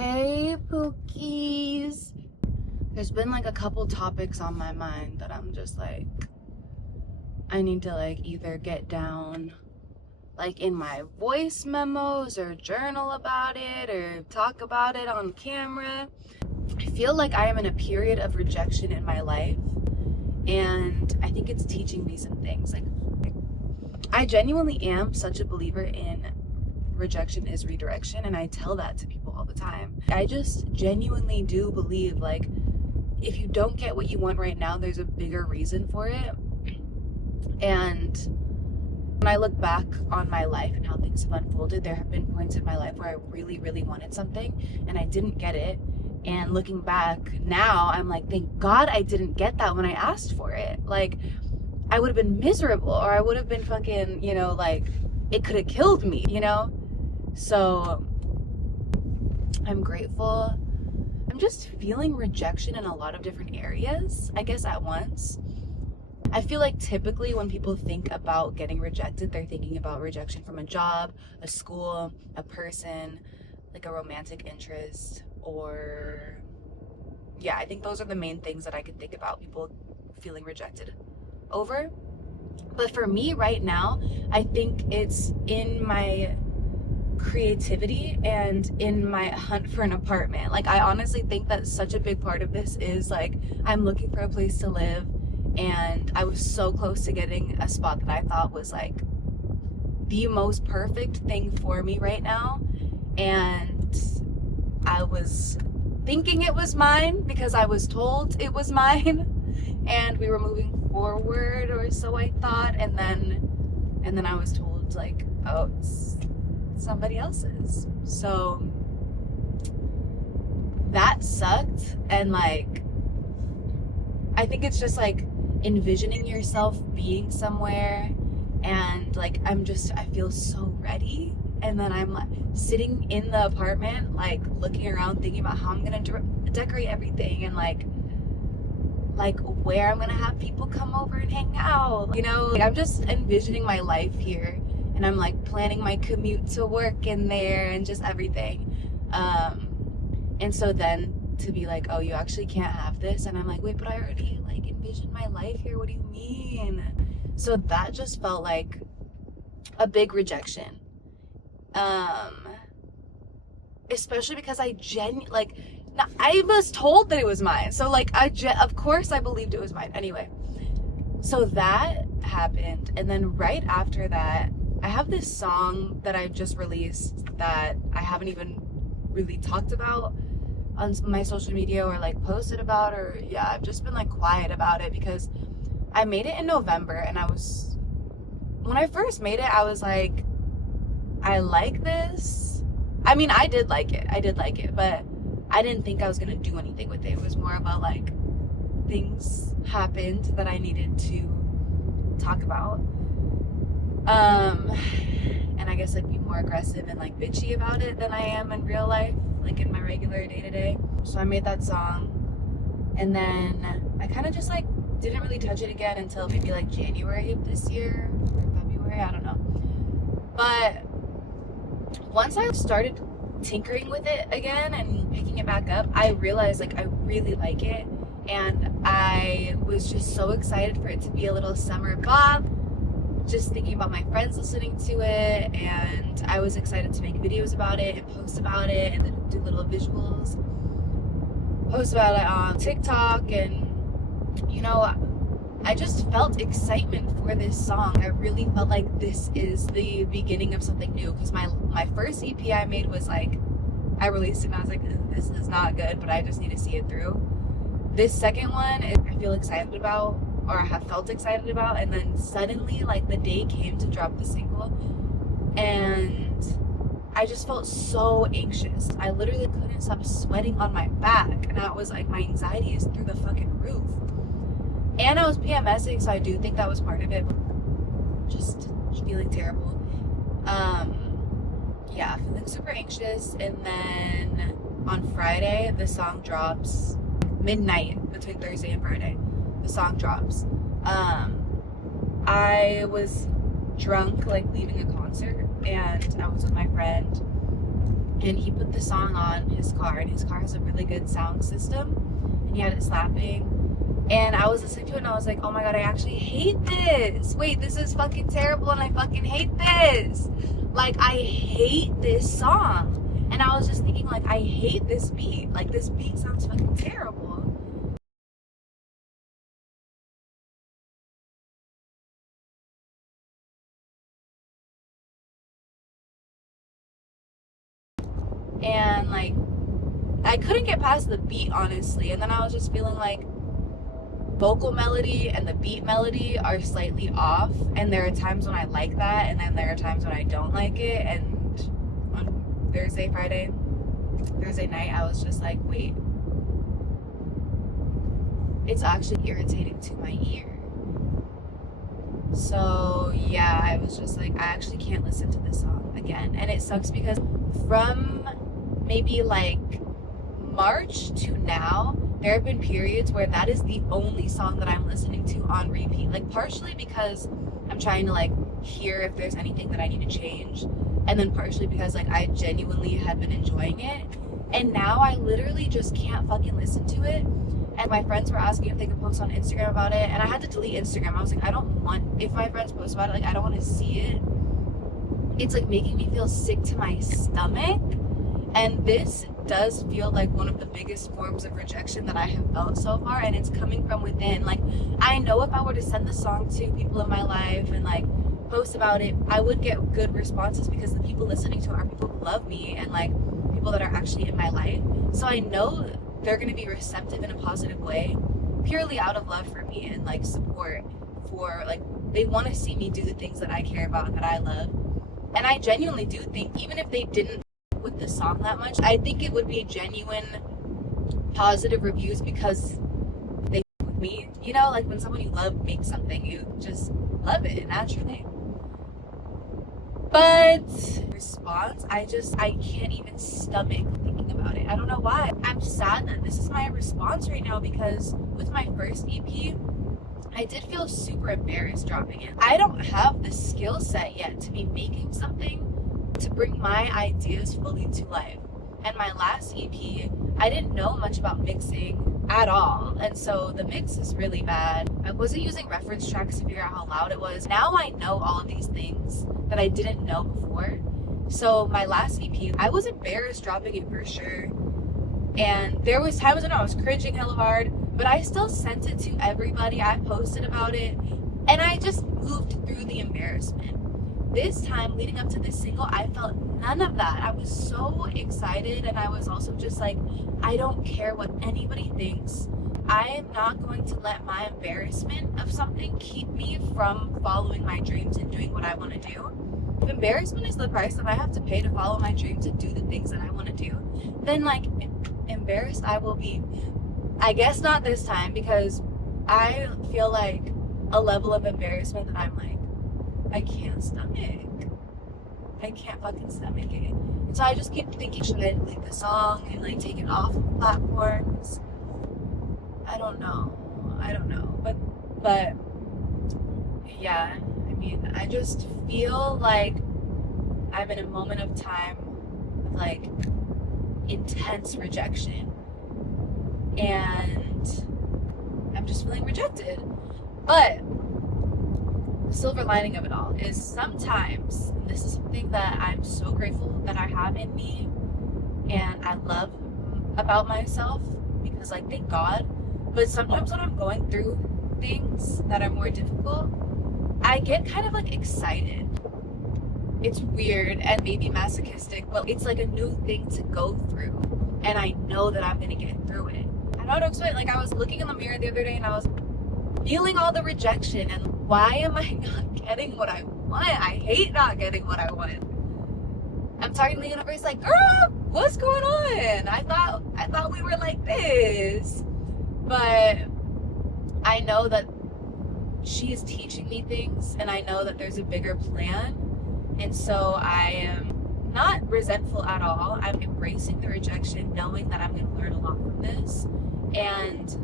Hey, Pookies. There's been like a couple topics on my mind that I'm just like, I need to like either get down like in my voice memos or journal about it or talk about it on camera. I feel like I am in a period of rejection in my life, and I think it's teaching me some things. Like, I genuinely am such a believer in rejection is redirection, and I tell that to people all the time. I just genuinely do believe, like, if you don't get what you want right now, there's a bigger reason for it. And when I look back on my life and how things have unfolded, there have been points in my life where I really, really wanted something and I didn't get it. And looking back now, I'm like, thank God I didn't get that when I asked for it. Like, I would have been miserable, or I would have been fucking, like, it could have killed me, So I'm grateful. I'm just feeling rejection in a lot of different areas, I guess, at once. I feel like typically when people think about getting rejected, they're thinking about rejection from a job, a school, a person, like a romantic interest, or yeah, I think those are the main things that I could think about people feeling rejected over. But for me right now, I think it's in my creativity and in my hunt for an apartment. Like, I honestly think that such a big part of this is like, I'm looking for a place to live, and I was so close to getting a spot that I thought was like the most perfect thing for me right now. And I was thinking it was mine because I was told it was mine, and we were moving forward, or so I thought, and then I was told, like, oh, it's somebody else's. So that sucked. And like, I think it's just like envisioning yourself being somewhere, and like, I feel so ready, and then I'm like sitting in the apartment, like looking around, thinking about how I'm gonna decorate everything, and like where I'm gonna have people come over and hang out. Like, I'm just envisioning my life here, and I'm like planning my commute to work in there and just everything. And so then to be like, oh, you actually can't have this, and I'm like, wait, but I already like envisioned my life here. What do you mean? So that just felt like a big rejection. Especially because I was told that it was mine. So like, of course I believed it was mine. Anyway, so that happened. And then right after that, I have this song that I just released that I haven't even really talked about on my social media or like posted about, or yeah, I've just been like quiet about it because I made it in November, and when I first made it, I was like, I like this. I mean, I did like it, but I didn't think I was gonna do anything with it. It was more about like, things happened that I needed to talk about. And I guess like be more aggressive and like bitchy about it than I am in real life, like in my regular day-to-day. So I made that song, and then I kind of just like didn't really touch it again until maybe like January of this year, or February, I don't know. But once I started tinkering with it again and picking it back up, I realized like I really like it, and I was just so excited for it to be a little summer bop, just thinking about my friends listening to it, and I was excited to make videos about it and post about it, and then do little visuals, post about it on TikTok. And I just felt excitement for this song. I really felt like this is the beginning of something new, because my first EP I made was like, I released it and I was like, this is not good, but I just need to see it through. This second one, I feel excited about, or I have felt excited about, and then suddenly like the day came to drop the single, and I just felt so anxious. I literally couldn't stop sweating on my back, and I was like, my anxiety is through the fucking roof. And I was PMSing, so I do think that was part of it. Just feeling terrible. Yeah, feeling super anxious. And then on Friday, the song drops. Midnight between Thursday and Friday, the song drops. I was drunk, like leaving a concert, and I was with my friend, and he put the song on his car, and his car has a really good sound system, and he had it slapping. And I was listening to it and I was like, oh my god, I actually hate this. Wait, this is fucking terrible and I fucking hate this. Like, I hate this song. And I was just thinking, like, I hate this beat. Like, this beat sounds fucking terrible. And, like, I couldn't get past the beat, honestly. And then I was just feeling like vocal melody and the beat melody are slightly off, and there are times when I like that, and then there are times when I don't like it. And on Thursday night, I was just like, wait, it's actually irritating to my ear. So yeah, I was just like, I actually can't listen to this song again. And it sucks because from maybe like March to now, there have been periods where that is the only song that I'm listening to on repeat. Like, partially because I'm trying to like hear if there's anything that I need to change, and then partially because like I genuinely had been enjoying it, and now I literally just can't fucking listen to it. And my friends were asking if they could post on Instagram about it, and I had to delete Instagram. I was like, I don't want, if my friends post about it, like, I don't want to see it. It's like making me feel sick to my stomach. And this does feel like one of the biggest forms of rejection that I have felt so far, and it's coming from within. Like, I know if I were to send the song to people in my life and like post about it, I would get good responses because the people listening to it are people who love me and like people that are actually in my life. So I know they're going to be receptive in a positive way, purely out of love for me and like support for, like, they want to see me do the things that I care about and that I love. And I genuinely do think, even if they didn't with the song that much, I think it would be genuine positive reviews because they with me, you know, like when someone you love makes something, you just love it naturally. But response, I can't even stomach thinking about it. I don't know why. I'm sad that this is my response right now, because with my first EP, I did feel super embarrassed dropping it. I don't have the skill set yet to be making something to bring my ideas fully to life. And my last EP, I didn't know much about mixing at all, and so the mix is really bad. I wasn't using reference tracks to figure out how loud it was. Now I know all of these things that I didn't know before. So my last EP, I was embarrassed dropping it for sure, and there was times when I was cringing hella hard, but I still sent it to everybody. I posted about it, and I just moved through the embarrassment. This time, leading up to this single, I felt none of that. I was so excited, and I was also just like, I don't care what anybody thinks. I am not going to let my embarrassment of something keep me from following my dreams and doing what I want to do. If embarrassment is the price that I have to pay to follow my dreams and do the things that I want to do, then like, embarrassed I will be. I guess not this time, because I feel like a level of embarrassment that I'm like, I can't stomach. I can't fucking stomach it. And so I just keep thinking, should I delete the song and like take it off of platforms? I don't know. But yeah, I mean, I just feel like I'm in a moment of time of like intense rejection, and I'm just feeling rejected. But the silver lining of it all is sometimes, and this is something that I'm so grateful that I have in me and I love about myself, because like, thank God, but sometimes when I'm going through things that are more difficult, I get kind of like excited. It's weird and maybe masochistic, but it's like a new thing to go through, and I know that I'm gonna get through it. I don't know how to explain it. Like, I was looking in the mirror the other day and I was feeling all the rejection, and why am I not getting what I want? I hate not getting what I want. I'm talking to the universe like, girl, what's going on? I thought we were like this. But I know that she is teaching me things, and I know that there's a bigger plan. And so I am not resentful at all. I'm embracing the rejection, knowing that I'm going to learn a lot from this. And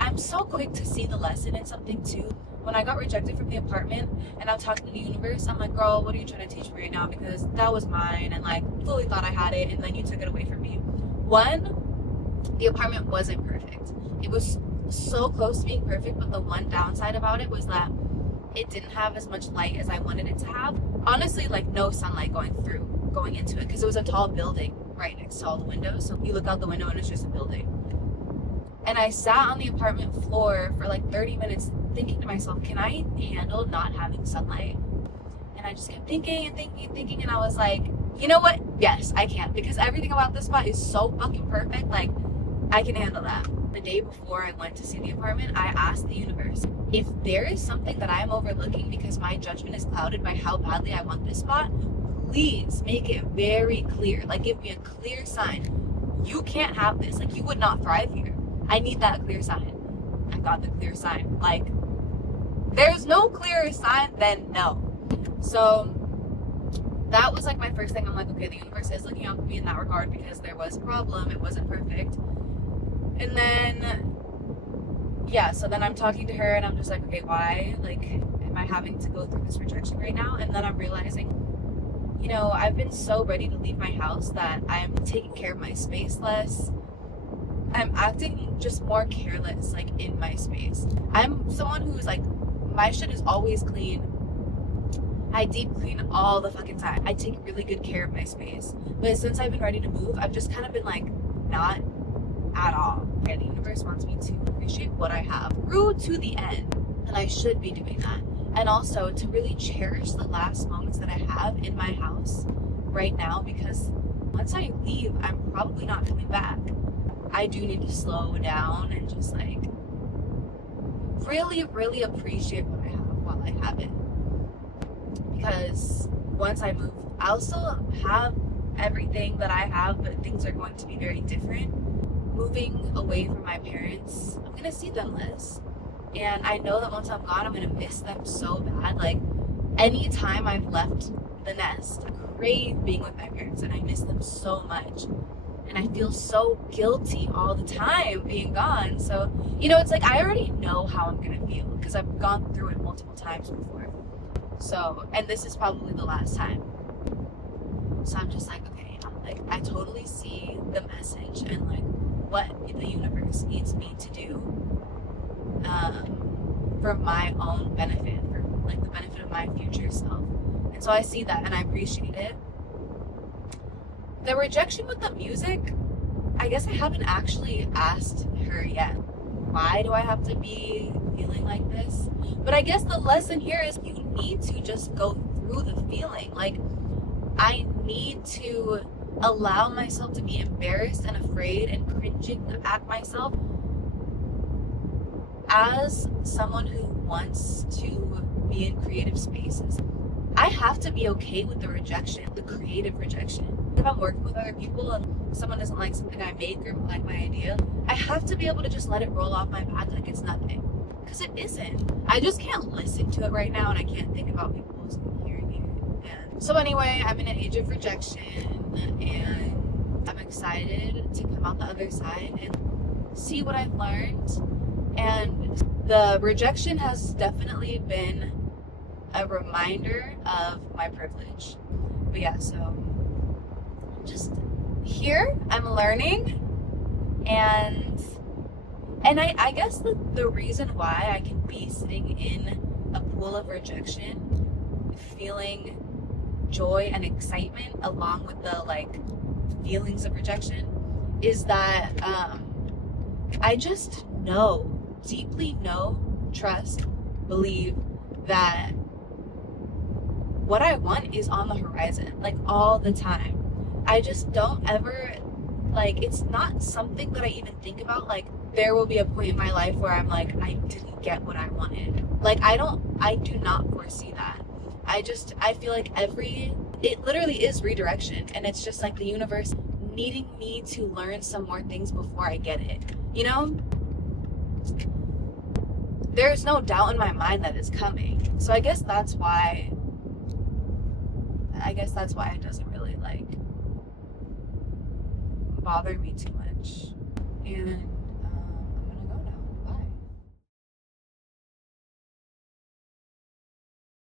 I'm so quick to see the lesson in something too. when I got rejected from the apartment and I'm talking to the universe, I'm like, girl, what are you trying to teach me right now? Because that was mine and like fully thought I had it and then you took it away from me. One, the apartment wasn't perfect. It was so close to being perfect, but the one downside about it was that it didn't have as much light as I wanted it to have. Honestly, like no sunlight going into it because it was a tall building right next to all the windows. So you look out the window and it's just a building. And I sat on the apartment floor for like 30 minutes thinking to myself, can I handle not having sunlight? And I just kept thinking and thinking and thinking, and I was like, you know what? Yes, I can, because everything about this spot is so fucking perfect. Like, I can handle that. The day before I went to see the apartment, I asked the universe, if there is something that I am overlooking because my judgment is clouded by how badly I want this spot, please make it very clear. Like, give me a clear sign. You can't have this. Like, you would not thrive here. I need that clear sign. I got the clear sign. Like, there's no clearer sign than no. So that was like my first thing. I'm like, okay, the universe is looking out for me in that regard because there was a problem. It wasn't perfect. And then, yeah, so then I'm talking to her and I'm just like, okay, why? Like, am I having to go through this rejection right now? And then I'm realizing, you know, I've been so ready to leave my house that I'm taking care of my space less. I'm acting just more careless, like, in my space. I'm someone who's like, my shit is always clean. I deep clean all the fucking time. I take really good care of my space. But since I've been ready to move, I've just kind of been like, not at all. Okay, the universe wants me to appreciate what I have through to the end. And I should be doing that. And also to really cherish the last moments that I have in my house right now, because once I leave, I'm probably not coming back. I do need to slow down and just like really, really appreciate what I have while I have it. Because once I move, I'll still have everything that I have, but things are going to be very different. Moving away from my parents, I'm gonna see them less. And I know that once I'm gone, I'm gonna miss them so bad. Like, anytime I've left the nest, I crave being with my parents and I miss them so much. And I feel so guilty all the time being gone. So, you know, it's like I already know how I'm gonna feel because I've gone through it multiple times before. So, and this is probably the last time. So I'm just like, okay, I totally see the message and like what the universe needs me to do for my own benefit, for like the benefit of my future self. And so I see that and I appreciate it. The rejection with the music, I guess I haven't actually asked her yet. Why do I have to be feeling like this? But I guess the lesson here is you need to just go through the feeling. Like, I need to allow myself to be embarrassed and afraid and cringing at myself as someone who wants to be in creative spaces. I have to be okay with the rejection, the creative rejection. If I'm working with other people and someone doesn't like something I make or like my idea, I have to be able to just let it roll off my back like it's nothing. Because it isn't. I just can't listen to it right now and I can't think about people hearing it. And so anyway, I'm in an age of rejection and I'm excited to come out the other side and see what I've learned. And the rejection has definitely been a reminder of my privilege. But yeah, so just here I'm learning, and I guess the reason why I can be sitting in a pool of rejection feeling joy and excitement along with the like feelings of rejection is that I just deeply trust, believe that what I want is on the horizon, like all the time. I just don't ever, like, it's not something that I even think about. Like, there will be a point in my life where I'm like, I didn't get what I wanted. Like, I do not foresee that. I feel like it literally is redirection. And it's just like the universe needing me to learn some more things before I get it. You know? There's no doubt in my mind that it's coming. So I guess that's why it doesn't really like bother me too much. And